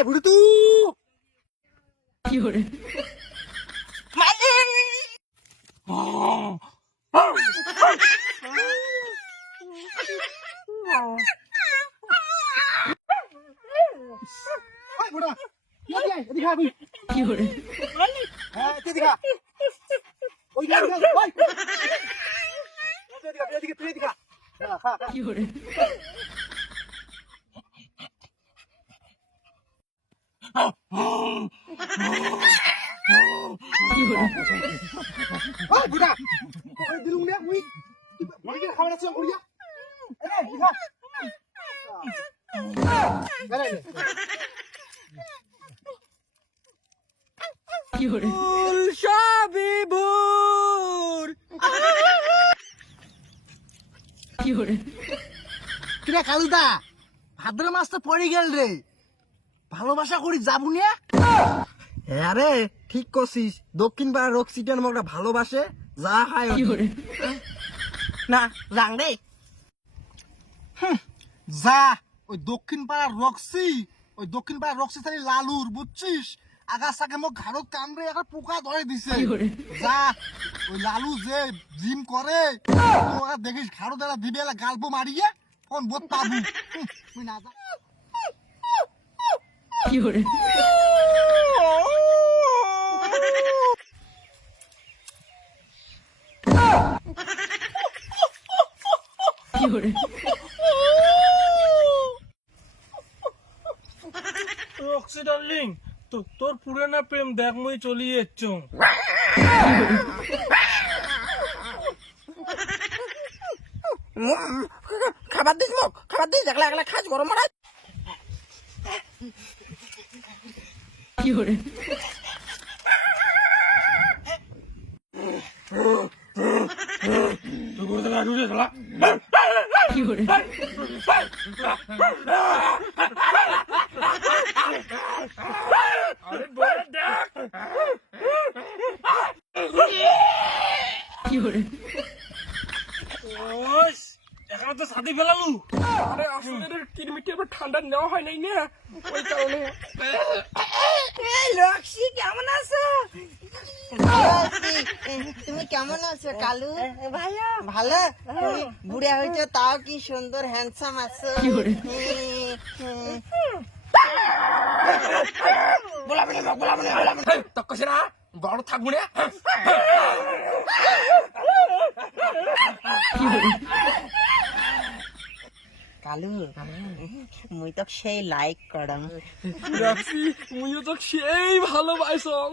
আয় বুড়ি তু। আয়, এদিকে আয় তুই। হ্যাঁ, এদিকে ওই দিকে, ওই। ওই বুড়া। ওই দিলুম রে মুই? মুরগির খাবার আছে মুরগিয়া এই দিঘা বেরে কিরে কালুদা ভাদ্র মাস তো পড়ে গেল রে। ভালোবাসা করি যাব নিয়ে হ্যাঁ রে ঠিক করছিস। দক্ষিণ পাড়া সিটের মগটা ভালোবাসে যা ওই। না যাং রে। যা। ওই দক্ষিণ পাড়ার রক্সি ওই দক্ষিণ পাড়ার রক্সি তালি লালুর বুঝছিস? আগাছাকে মোক ঘাড়ত কামড়ে একটা পোকা ধরে দিছে। যা। ওই লালু যে জিম করে তোরা দেখিস ঘাড়ো দ্বারা দিবে এলা গাল্প মারিয়ে কোন বোধ পাবু। মুই না যা। রক্সি ডার্লিং তো তোর পুরানা প্রেম দেখ মই চলিয়ে যাচ্ছ। খাবার দিস মোক খাবার দিস একলা একলা খাস গরম মারা তুই করে? দেলা ঢুকে দেলা আরে বলে দেখ। এখানে তো সাথে ফেলালু আরে আসলে আবার ঠান্ডা নেওয়া হয় নাই না। ওই কারণে। লক্ষ্মী কেমন আছো? তুমি কেমন আছো কালু? ভালো? ভালো। বুড়া হয়েছো তাও কি সুন্দর হ্যান্ডসাম আছো? বড় থাকব না? কালু মুই তো সেই লাইক করম। মুইও তো সেই ভালোবাসং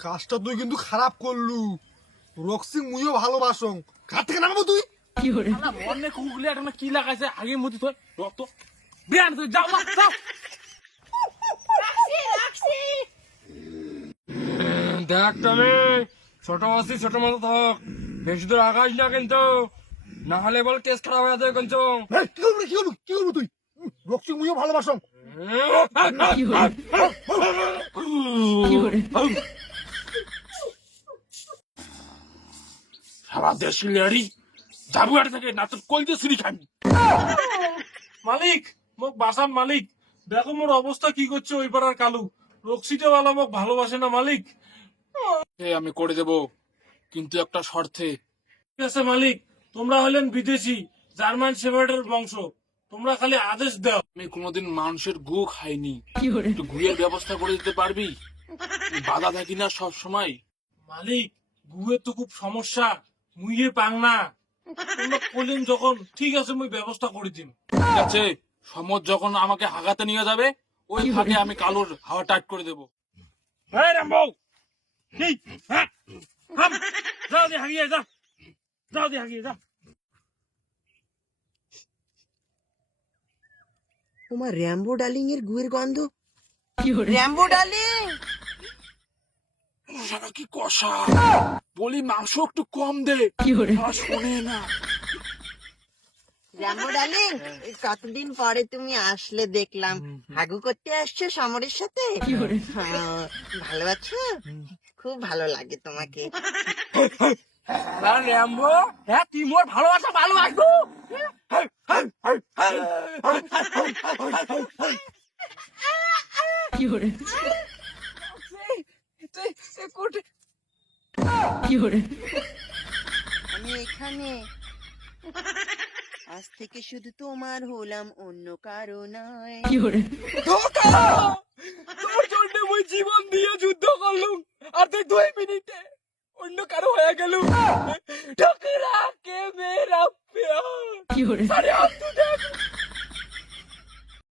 কাজটা তুই কিন্তু খারাপ করলু। রক্সি মুইও ভালোবাসং। ঘাট থেকে নামবো তুই? মনে কুকুরলে একটা কি লাগাইছে? আগে মতি তোর রক্ত। বিয়ান তুই যাও মা, যাও। দেখ তবে ছোট মাসি ছোট মাথা থাক। বেশি দূর আগাস না কিন্তু। না হলে বল কেস খারাপ হয়ে যাবে কিন্তু। কি করবি কি করবি? কি করবি তুই? মুইও ভালোবাসং। সারা দেশ লেয়ারি থেকে না তোর কই দিয়ে সিঁড়ি খাবি মালিক মোক বাসান মালিক। দেখো মোর অবস্থা কি করছে ওই পাড়ার কালু। রক্সিটা বালা মোক ভালোবাসে না মালিক। এ আমি করে দেব কিন্তু একটা শর্তে। ঠিক আছে মালিক তোমরা হলেন বিদেশি জার্মান সেভারের বংশ। তোমরা খালি আদেশ দাও। আমি কোনোদিন মানুষের গু খাইনি। একটু গুয়ের ব্যবস্থা করে দিতে পারবি? বাধা থাকি না সব সময় মালিক গুয়ের তো খুব সমস্যা। মুইয়ে পাং না। তোমরা যখন ঠিক আছে মুই ব্যবস্থা করে দিন ঠিক আছে সমর যখন আমাকে হাগাতে নিয়ে যাবে ওই ফাঁকে আমি কালোর হাওয়া টাইট করে দেবো। হ্যাঁ রামবো হ্যাঁ, যাও দিয়ে হাগিয়ে যা। যাও দিয়ে হাগিয়ে যা। তোমার র্যাম্বো ডার্লিং এর গুয়ের গন্ধ। র্যাম্বো ডার্লিং সারা কি কষা? বলি মাংস একটু কম দে। শোনে না। র্যাম্বো ডার্লিং কতদিন পরে তুমি আসলে দেখলাম। হাগু করতে আসছো সমরের সাথে? হ্যাঁ, ভালো আছো? খুব ভালো লাগে তোমাকে। র্যাম্বো হ্যাঁ তুই মোর ভালোবাসা ভালোবাসবো? আমি এখানে। আজ থেকে শুধু তোমার হলাম অন্য কারও নয়। তোর জন্য জীবন দিয়ে যুদ্ধ করলুম। আর তুই দুই মিনিটে অন্য কারও হয়ে গেল। ঠকরা কে মেরা প্যার আরে আপ তু দেখ।